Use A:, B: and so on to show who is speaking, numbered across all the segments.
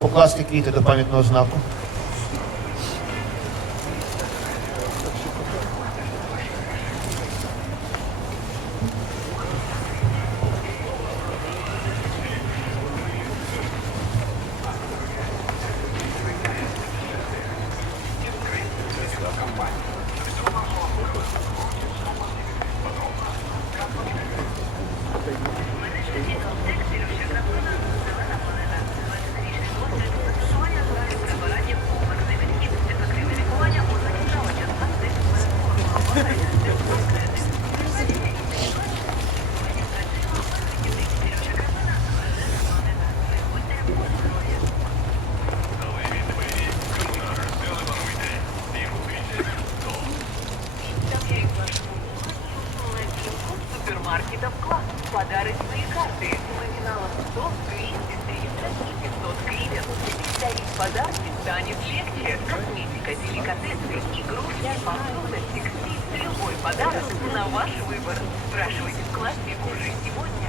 A: Покласти квіти до пам'ятного знаку.
B: Супермаркетов класс. Подарочные карты. Номиналом 100, 200, 300 и 500 гривен. Дарить подарки станет легче. Косметика, деликатесы, игрушки, посуда, текстиль. Любой подарок на ваш выбор. Спрашивайте в классе уже сегодня.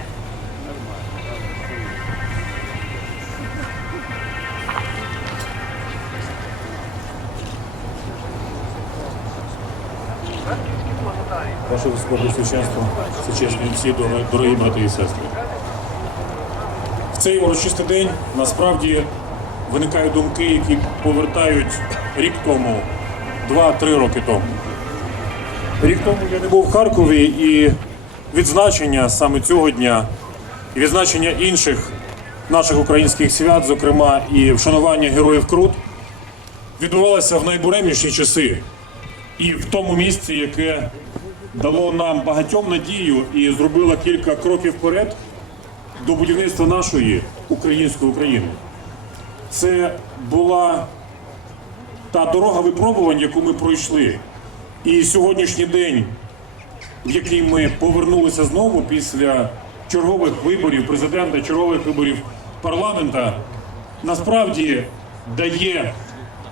C: Ваше високопресвященство, сучасні всі дорогі брати і сестри. В цей урочистий день насправді виникають думки, які повертають рік тому, два-три роки тому. Рік тому я не був в Харкові і відзначення саме цього дня, і відзначення інших наших українських свят, зокрема і вшанування героїв Крут, відбувалося в найбуремніші часи. І в тому місці, яке дало нам багатьом надію і зробило кілька кроків вперед до будівництва нашої української України. Це була та дорога випробувань, яку ми пройшли. І сьогоднішній день, в який ми повернулися знову після чергових виборів президента, чергових виборів парламента, насправді дає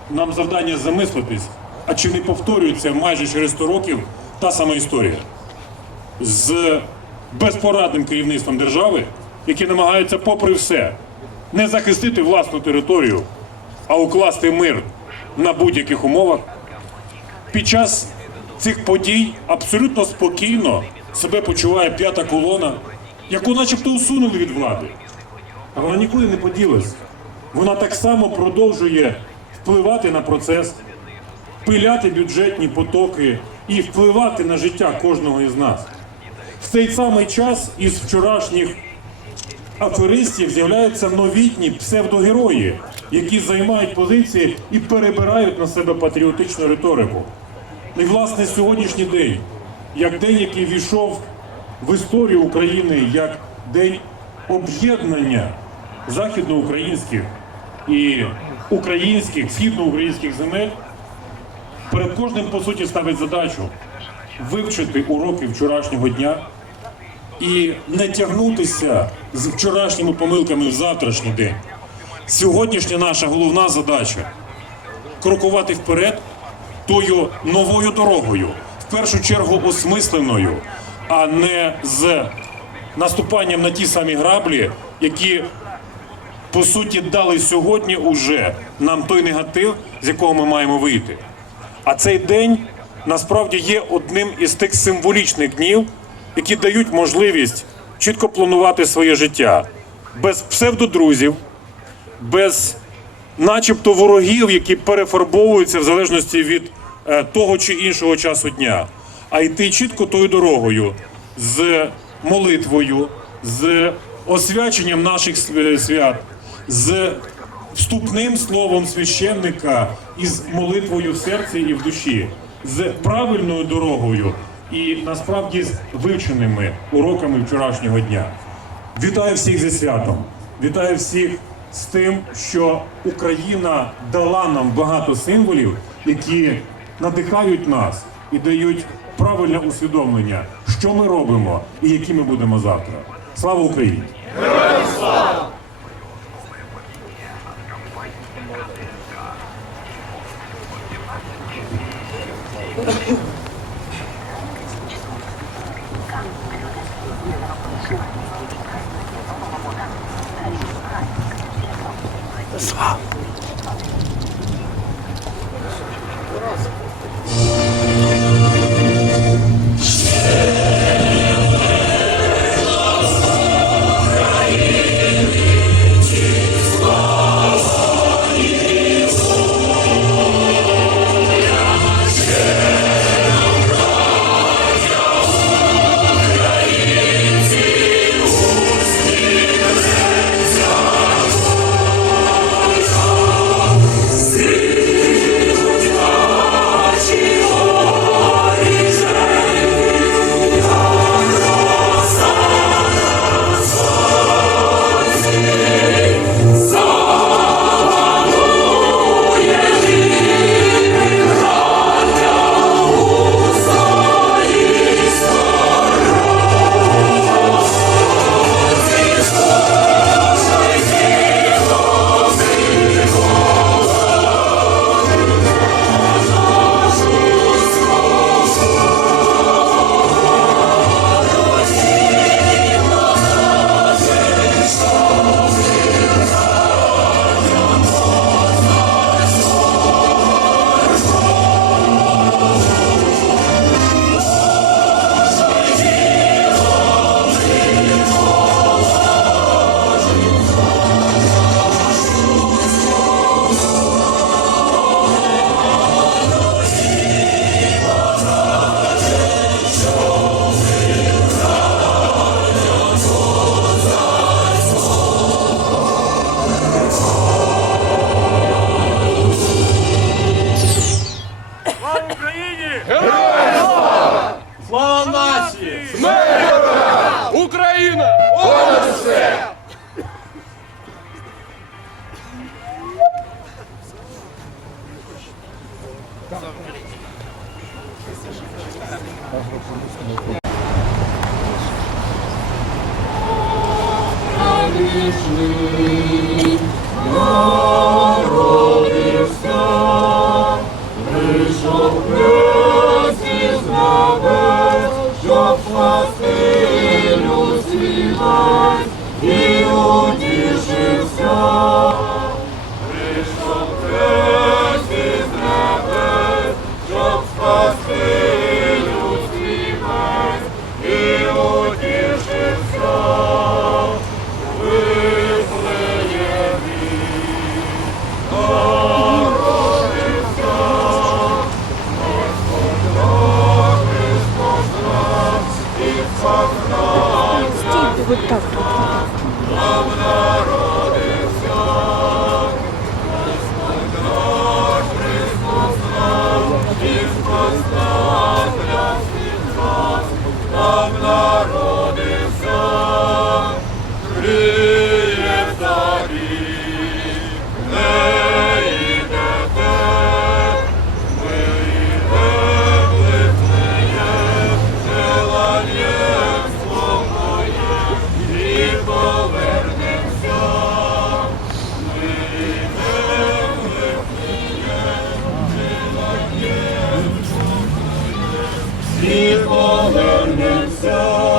C: нам завдання замислитись, а чи не повторюється майже через 100 років та сама історія з безпорадним керівництвом держави, які намагаються, попри все, не захистити власну територію, а укласти мир на будь-яких умовах. Під час цих подій абсолютно спокійно себе почуває п'ята колона, яку начебто усунули від влади. А вона нікуди не поділась. Вона так само продовжує впливати на процес, пиляти бюджетні потоки і впливати на життя кожного із нас. В цей самий час із вчорашніх аферистів з'являються новітні псевдогерої, які займають позиції і перебирають на себе патріотичну риторику. І власне сьогоднішній день, як день, який війшов в історію України, як день об'єднання західноукраїнських і українських, східноукраїнських земель, перед кожним по суті ставить задачу вивчити уроки вчорашнього дня і не тягнутися з вчорашніми помилками в завтрашній день. Сьогоднішня наша головна задача крокувати вперед тою новою дорогою, в першу чергу осмисленою, а не з наступанням на ті самі граблі, які по суті дали сьогодні уже нам той негатив, з якого ми маємо вийти. А цей день насправді є одним із тих символічних днів, які дають можливість чітко планувати своє життя. Без псевдодрузів, без начебто ворогів, які перефарбовуються в залежності від е, того чи іншого часу дня, а йти чітко тою дорогою з молитвою, з освяченням наших свят, з вступним словом священника із молитвою в серці і в душі, з правильною дорогою і насправді з вивченими уроками вчорашнього дня. Вітаю всіх зі святом! Вітаю всіх з тим, що Україна дала нам багато символів, які надихають нас і дають правильне усвідомлення, що ми робимо і які ми будемо завтра. Слава Україні!
D: Слава
E: У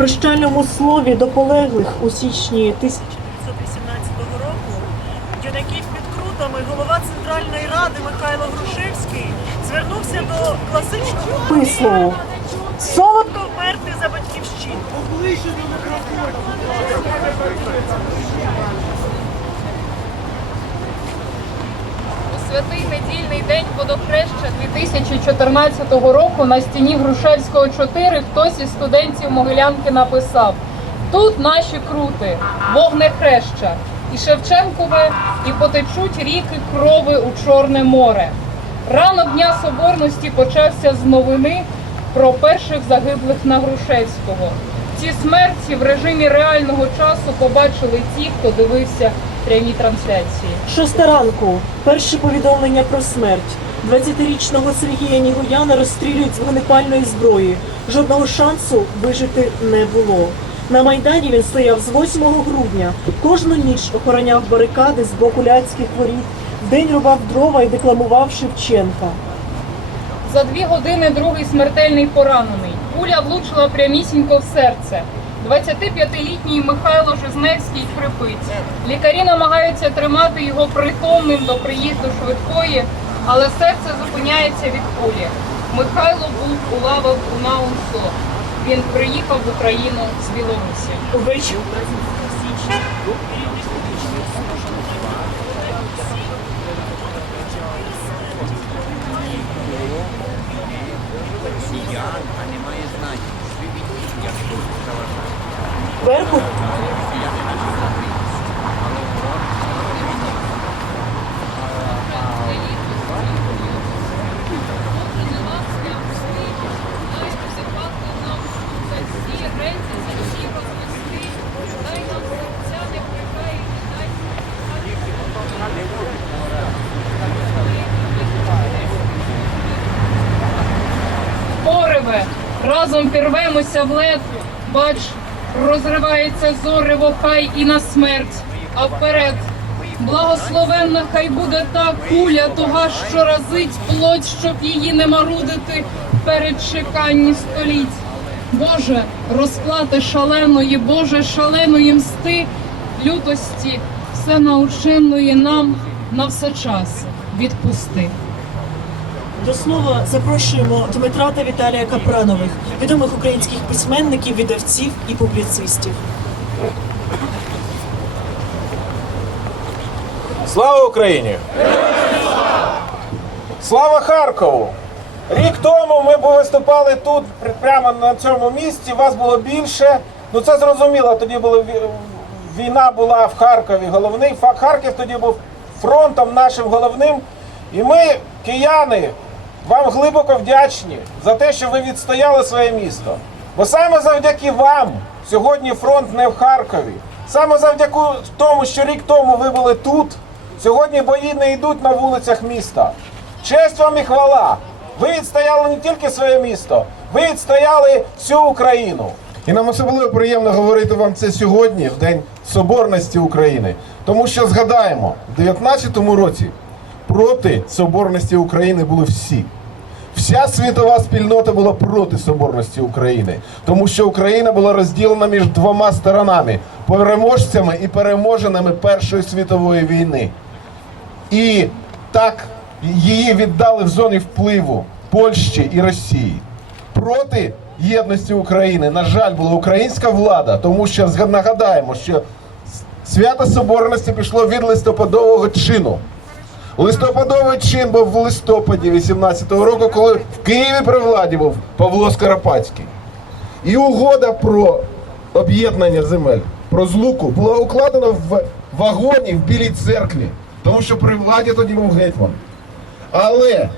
E: прощальному слові до полеглих у січні 1918 року юнаків під крутами голова Центральної ради Михайло Грушевський звернувся до класичного вислову Солодко вмерти за батьківщину.
F: Святий недільний день водохреща 2014 року на стіні Грушевського 4 хтось із студентів Могилянки написав: Тут наші крути, вогнехреща, і Шевченкове, і потечуть ріки крови у Чорне море. Ранок Дня Соборності почався з новини про перших загиблих на Грушевського. ці смерті в режимі реального часу побачили ті, хто дивився прямі трансляції.
E: Шоста ранку. Перше повідомлення про смерть. 20-річного Сергія Нігояна розстрілюють з вогнепальної зброї. Жодного шансу вижити не було. На Майдані він стояв з 8 грудня. Кожну ніч охороняв барикади з боку ляцьких воріт. Вдень рубав дрова і декламував Шевченка.
F: За дві години другий смертельний поранений. Пуля влучила прямісінько в серце. 25-літній Михайло Жизневський хрипить. Лікарі намагаються тримати його притомним до приїзду швидкої, але серце зупиняється від кулі. Михайло був у лавах у Наунсо. Він приїхав в Україну з Білорусі.
E: Увечері Беркут
F: Пориве, разом пірвемося в лед, бач, розривається зориво хай і на смерть, а вперед. Благословенна хай буде та куля, туга, що разить плоть, щоб її не марудити перед чеканні століть. Боже, розплати шаленої, Боже, шаленої мсти, лютості, все научинної нам на все час відпусти.
E: До слова запрошуємо Дмитра та Віталія Капранових, відомих українських письменників, видавців і публіцистів.
D: Слава Україні! Слава Харкову! Рік тому ми виступали тут, прямо на цьому місці. Вас було більше. Ну це зрозуміло. Тоді була війна була в Харкові. Головний Харків тоді був фронтом нашим головним. І ми, кияни, вам глибоко вдячні за те, що ви відстояли своє місто. Бо саме завдяки вам сьогодні фронт не в Харкові. Саме завдяки тому, що рік тому ви були тут, сьогодні бої не йдуть на вулицях міста. Честь вам і хвала! Ви відстояли не тільки своє місто, ви відстояли всю Україну.
A: І нам особливо приємно говорити вам це сьогодні, в День Соборності України. Тому що згадаємо, в 19-му році проти Соборності України були всі. Вся світова спільнота була проти соборності України, тому що Україна була розділена між двома сторонами переможцями і переможеними Першої світової війни. І так її віддали в зоні впливу Польщі і Росії. Проти єдності України, на жаль, була українська влада, тому що нагадаємо, що свято Соборності пішло від листопадового чину. Листопадовий чин був в листопаді 18-го року, коли в Києві при владі був Павло Скоропадський. І угода про об'єднання земель, про злуку була укладена в вагоні в Білій церкві, тому що при владі тоді був гетьман. Але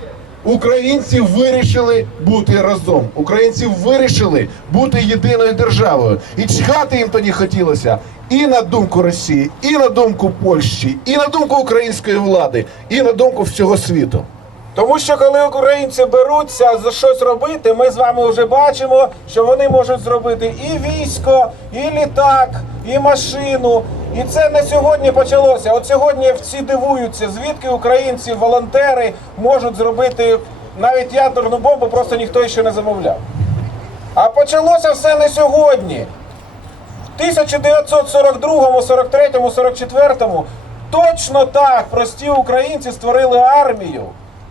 A: українці вирішили бути разом. Українці вирішили бути єдиною державою. І чхати їм тоді хотілося і на думку Росії, і на думку Польщі, і на думку української влади, і на думку всього світу.
D: Тому що коли українці беруться за щось робити, ми з вами вже бачимо, що вони можуть зробити і військо, і літак, і машину. І це не сьогодні почалося. От сьогодні всі дивуються, звідки українці, волонтери можуть зробити навіть ядерну бомбу, просто ніхто ще не замовляв. А почалося все не сьогодні. В 1942, 43, 44 точно так прості українці створили армію,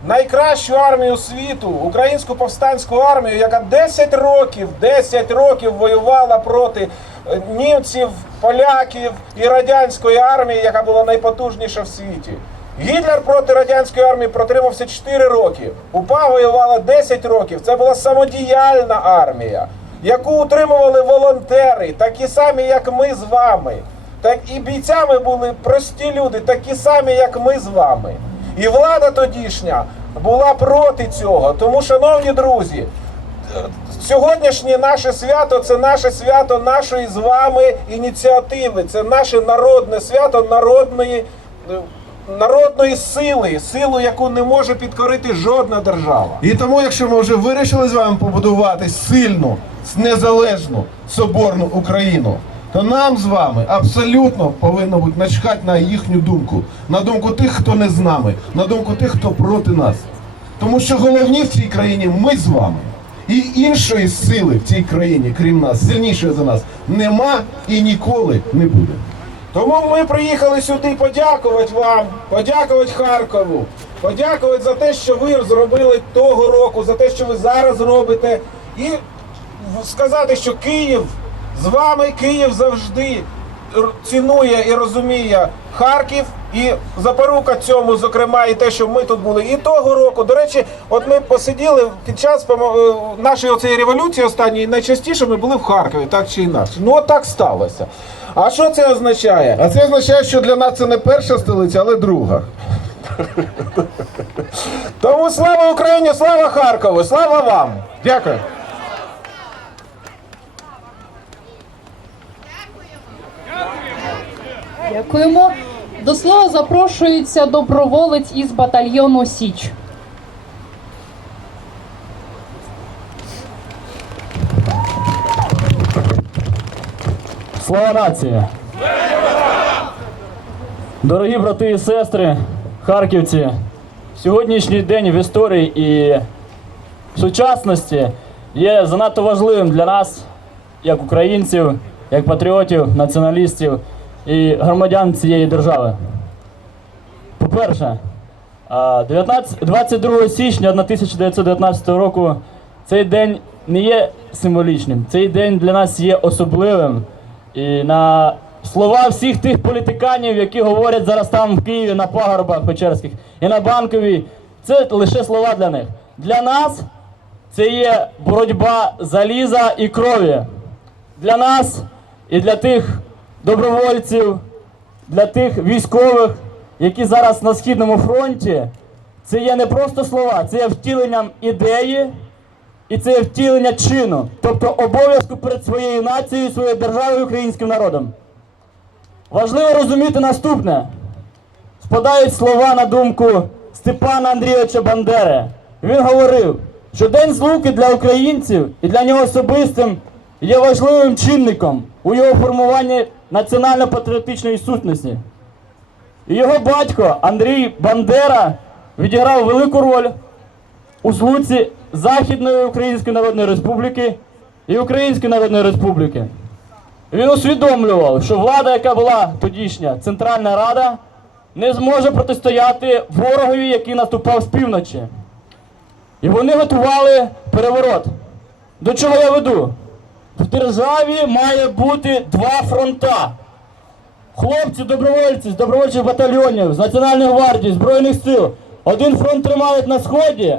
D: найкращу армію світу, українську повстанську армію, яка 10 років, 10 років воювала проти е, німців, поляків і радянської армії, яка була найпотужніша в світі. Гітлер проти радянської армії протримався 4 роки. УПА воювала 10 років. Це була самодіяльна армія яку утримували волонтери, такі самі, як ми з вами. Так і бійцями були прості люди, такі самі, як ми з вами. І влада тодішня була проти цього. Тому, шановні друзі, сьогоднішнє наше свято це наше свято нашої з вами ініціативи. Це наше народне свято народної, народної сили, силу, яку не може підкорити жодна держава.
A: І тому, якщо ми вже вирішили з вами побудувати сильну, незалежну соборну Україну, то нам з вами абсолютно повинно бути начхати на їхню думку, на думку тих, хто не з нами, на думку тих, хто проти нас. Тому що головні в цій країні ми з вами. І іншої сили в цій країні, крім нас, сильнішої за нас, нема і ніколи не буде.
D: Тому ми приїхали сюди подякувати вам, подякувати Харкову, подякувати за те, що ви зробили того року, за те, що ви зараз робите, і сказати, що Київ з вами, Київ завжди цінує і розуміє Харків. І запорука цьому, зокрема, і те, що ми тут були і того року. До речі, от ми посиділи під час е, нашої оцеї революції останньої, найчастіше ми були в Харкові, так чи інакше. Ну от так сталося. А що це означає?
A: А це означає, що для нас це не перша столиця, але друга.
D: Тому слава Україні, слава Харкову, слава вам!
A: Дякую.
F: Дякуємо. До слова запрошується доброволець із батальйону Січ.
G: Слава нації! Дорогі брати і сестри, харківці, сьогоднішній день в історії і в сучасності є занадто важливим для нас, як українців, як патріотів, націоналістів і громадян цієї держави. По-перше, 19 22 січня 1919 року цей день не є символічним. Цей день для нас є особливим. І на слова всіх тих політиканів, які говорять зараз там в Києві на пагорбах Печерських і на банковій, це лише слова для них. Для нас це є боротьба заліза і крові. Для нас і для тих добровольців, для тих військових, які зараз на східному фронті, це є не просто слова, це є втіленням ідеї і це є втілення чину, тобто обов'язку перед своєю нацією, своєю державою, українським народом. Важливо розуміти наступне. Спадають слова на думку Степана Андрійовича Бандери. Він говорив, що День злуки для українців і для нього особистим є важливим чинником у його формуванні національно-патріотичної сутності. І його батько Андрій Бандера відіграв велику роль у злуці Західної Української Народної Республіки і Української Народної Республіки. Він усвідомлював, що влада, яка була тодішня Центральна Рада, не зможе протистояти ворогові, який наступав з півночі. І вони готували переворот. До чого я веду? В державі має бути два фронта. Хлопці, добровольці з добровольчих батальйонів, з Національної гвардії, Збройних сил. Один фронт тримають на сході.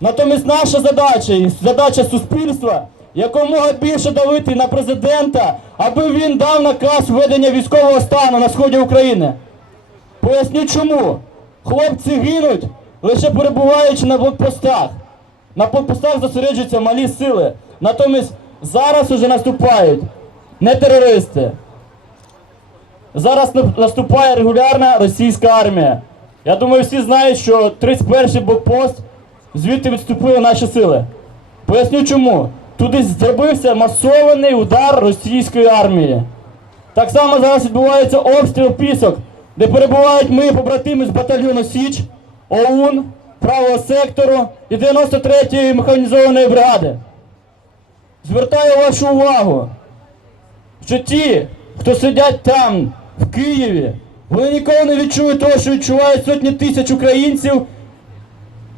G: Натомість наша задача і задача суспільства якомога більше давити на президента, аби він дав наказ введення військового стану на сході України. Поясню чому. Хлопці гинуть, лише перебуваючи на блокпостах. На блокпостах зосереджуються малі сили. Натомість зараз уже наступають не терористи. Зараз наступає регулярна російська армія. Я думаю, всі знають, що 31-й блокпост звідти відступили наші сили. Поясню чому. Туди зробився масований удар російської армії. Так само зараз відбувається обстріл пісок, де перебувають мої побратими з батальйону Січ, ОУН, правого сектору і 93-ї механізованої бригади. Звертаю вашу увагу, що ті, хто сидять там, в Києві, вони ніколи не відчують того, що відчувають сотні тисяч українців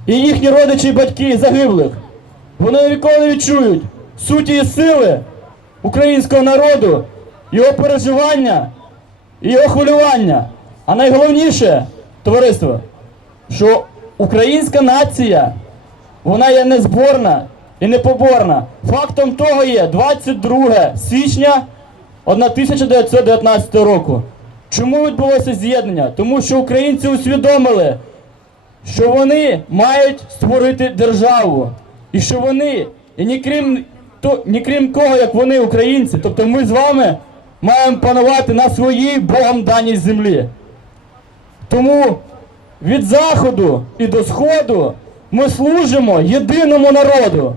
G: і їхні родичі і батьки загиблих. Вони ніколи не відчують суті і сили українського народу, його переживання і його хвилювання. А найголовніше, товариство, що українська нація, вона є незборна і непоборна. Фактом того є 22 січня 1919 року. Чому відбулося з'єднання? Тому що українці усвідомили, що вони мають створити державу, і що вони, і ні крім ніхто, ні крім кого, як вони, українці. Тобто ми з вами маємо панувати на своїй Богом даній землі. Тому від заходу і до сходу ми служимо єдиному народу.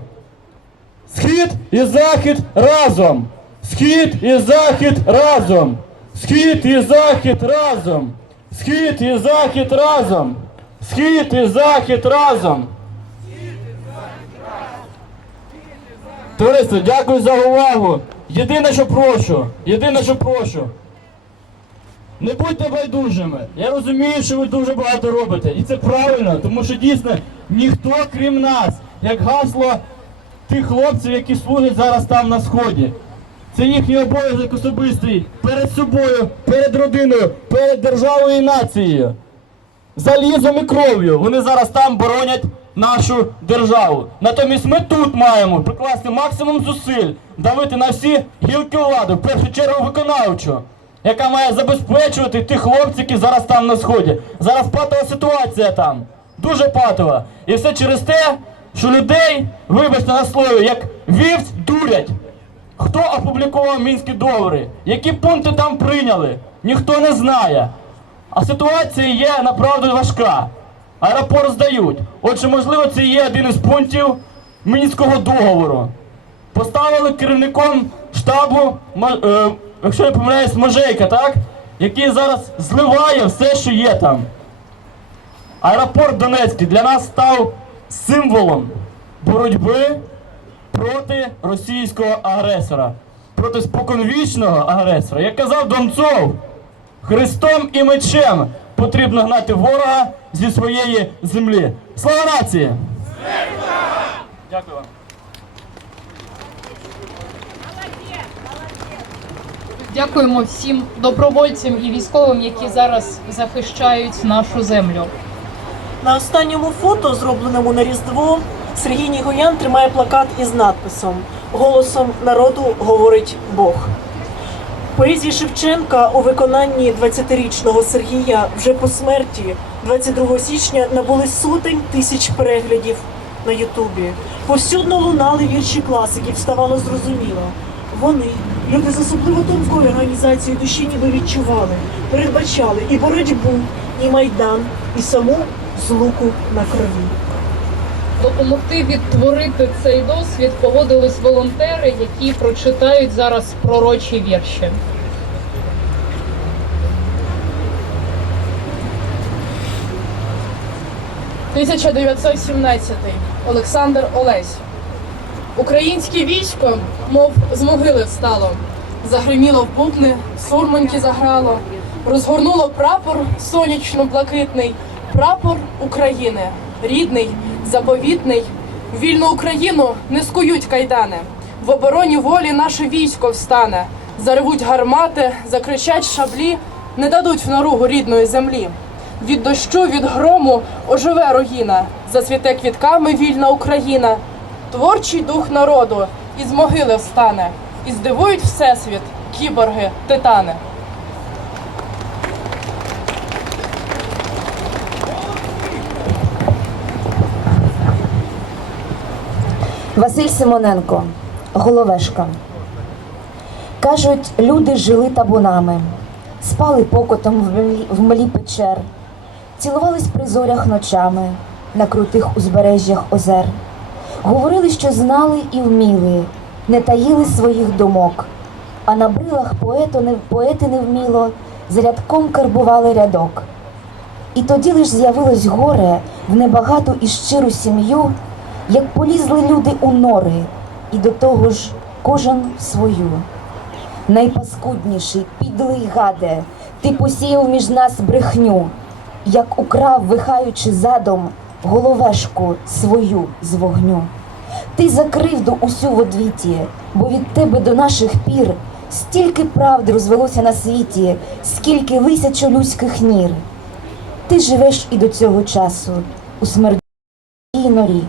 G: Схід і захід разом. Схід і захід разом. Схід і захід разом. Схід і захід разом. Схід і захід разом. Товариство, дякую за увагу. Єдине, що прошу, єдине, що прошу. Не будьте байдужими. Я розумію, що ви дуже багато робите. І це правильно, тому що дійсно ніхто, крім нас, як гасло тих хлопців, які служать зараз там на сході. Це їхній обов'язок особистий перед собою, перед родиною, перед державою і нацією. Залізом і кров'ю вони зараз там боронять нашу державу. Натомість ми тут маємо прикласти максимум зусиль, давити на всі гілки влади, в першу чергу виконавчу, яка має забезпечувати тих хлопців, які зараз там на сході. Зараз патова ситуація там. Дуже патова. І все через те, що людей, вибачте на слові, як вівць дурять. Хто опублікував мінські договори? Які пункти там прийняли? Ніхто не знає. А ситуація є направду важка. Аеропорт здають. Отже, можливо, це є один із пунктів мінського договору. Поставили керівником штабу, е, якщо я помиляюсь, Можейка, так? Який зараз зливає все, що є там. Аеропорт Донецький для нас став символом боротьби проти російського агресора, проти споконвічного агресора. Як казав Донцов, Христом і мечем потрібно гнати ворога зі своєї землі. Слава нації! Дякую вам.
F: Дякуємо всім добровольцям і військовим, які зараз захищають нашу землю.
E: На останньому фото, зробленому на Різдво, Сергій Нігоян тримає плакат із надписом Голосом народу говорить Бог. Поезії Шевченка у виконанні 20-річного Сергія вже по смерті 22 січня набули сотень тисяч переглядів на Ютубі. Повсюдно лунали вірші класиків, ставало зрозуміло. Вони, люди з особливо тонкою організацією душі, ніби відчували, передбачали і боротьбу, і майдан, і саму злуку на крові.
F: Допомогти відтворити цей досвід погодились волонтери, які прочитають зараз пророчі вірші.
H: «1917. Олександр Олесь. Українське військо, мов з могили встало, загриміло в бубни, сурманьки заграло, розгорнуло прапор сонячно-блакитний, прапор України, рідний, заповітний. Вільну Україну не скують кайдани. В обороні волі наше військо встане. Заревуть гармати, закричать шаблі, не дадуть в наругу рідної землі. Від дощу, від грому оживе руїна, зацвіте квітками вільна Україна. Творчий дух народу із могили встане, і здивують всесвіт кіборги, титани.
I: Василь Симоненко, Головешка. Кажуть, люди жили табунами, спали покотом в млі, печер, цілувались при зорях ночами на крутих узбережжях озер. Говорили, що знали і вміли, не таїли своїх думок, а на брилах поету не, поети невміло з рядком карбували рядок. І тоді лиш з'явилось горе в небагату і щиру сім'ю, як полізли люди у нори, і до того ж кожен свою. Найпаскудніший, підлий гаде, ти посіяв між нас брехню, як украв, вихаючи задом, головешку свою з вогню. Ти закрив до усю в одвіті, бо від тебе до наших пір стільки правди розвелося на світі, скільки лисячо людських нір. Ти живеш і до цього часу у смердій норі,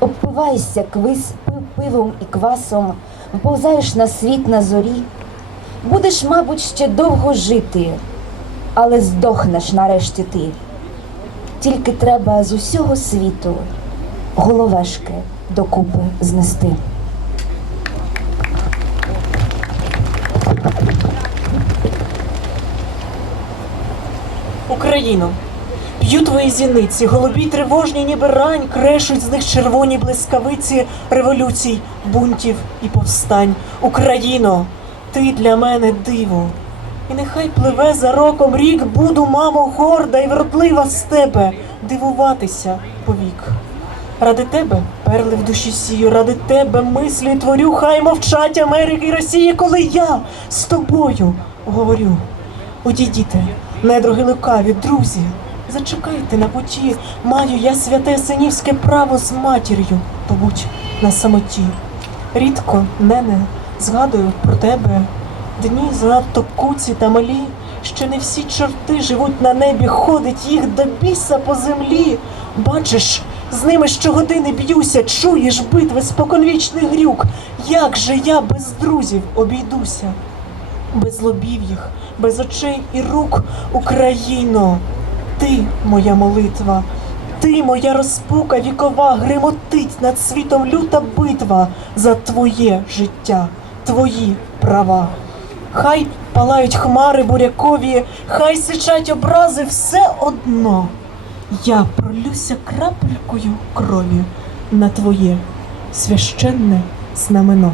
I: Обпивайся квис пивом і квасом, вповзаєш на світ на зорі, будеш, мабуть, ще довго жити, але здохнеш нарешті ти. Тільки треба з усього світу головешки докупи знести.
E: Україно п'ю твої зіниці, голубі тривожні, ніби рань, крешуть з них червоні блискавиці революцій, бунтів і повстань. Україно, ти для мене диво. І нехай пливе за роком рік, буду, мамо, горда і вродлива з тебе, дивуватися повік. Ради тебе перли в душі сію, ради тебе мислі творю, хай мовчать Америки і Росії, коли я з тобою говорю. Одійдіте, недруги лукаві, друзі, зачекайте на путі, маю я святе синівське право з матір'ю, побудь на самоті. Рідко, нене, згадую про тебе. Дні занадто куці та малі, ще не всі чорти живуть на небі, ходить їх до біса по землі. Бачиш, з ними щогодини б'юся, чуєш битви споконвічний грюк. Як же я без друзів обійдуся? Без лобів їх, без очей і рук, Україно, ти моя молитва, ти моя розпука вікова, гримотить над світом люта битва за твоє життя, твої права. Хай палають хмари бурякові, хай сичать образи все одно. Я пролюся крапелькою крові на твоє священне знамено.